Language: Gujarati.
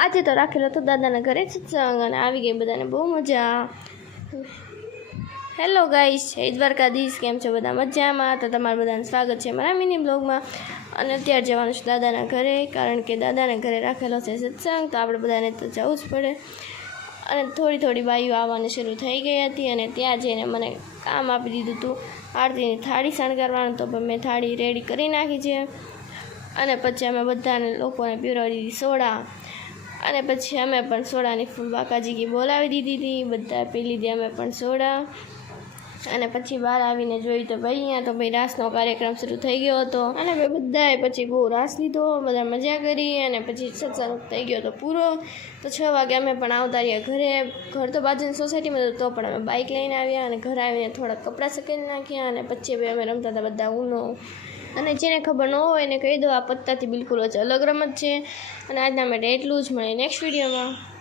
આજે તો રાખેલો હતો દાદાના ઘરે સત્સંગ અને આવી ગઈ બધાને બહુ મજા. હેલો ગાઈસ, જય દ્વારકાધીશ. કેમ છો બધા? મજામાં? તો તમારું બધાનું સ્વાગત છે મારા મિની બ્લોગમાં. અને અત્યારે જવાનું છે દાદાના ઘરે, કારણ કે દાદાના ઘરે રાખેલો છે સત્સંગ, તો આપણે બધાને તો જવું જ પડે. અને થોડી બાઈઓ આવવાની શરૂ થઈ ગઈ હતી અને ત્યાં જઈને મને કામ આપી દીધું હતું આરતીની થાળી શણગારવાનું. તો મેં થાળી રેડી કરી નાખી છે અને પછી અમે બધાને લોકોને પીવડાવી દીધી સોડા. અને પછી અમે પણ સોડાની ફૂલ બાકાજી બોલાવી દીધી હતી, બધા પી લીધી અમે પણ સોડા. અને પછી બહાર આવીને જોયું તો ભાઈ અહીંયા તો ભાઈ રાસનો કાર્યક્રમ શરૂ થઈ ગયો હતો અને ભાઈ બધાએ પછી બહુ રાસ લીધો, બધા મજા કરી અને પછી સત્સંગ થઈ ગયો હતો પૂરો. તો 6 વાગે અમે પણ આવતા રહ્યા ઘરે. ઘર તો બાજુની સોસાયટીમાં તો પણ અમે બાઇક લઈને આવ્યા અને ઘરે આવીને થોડાક કપડાં સકેલી નાખ્યા અને પછી ભાઈ અમે રમતા હતા બધા ઊનો. અને જેને ખબર ન હોય એને કહી દો, આ પત્તાથી બિલકુલ જ અલગ રમત છે. અને આજના માટે એટલું જ. મળે નેક્સ્ટ વિડીયોમાં.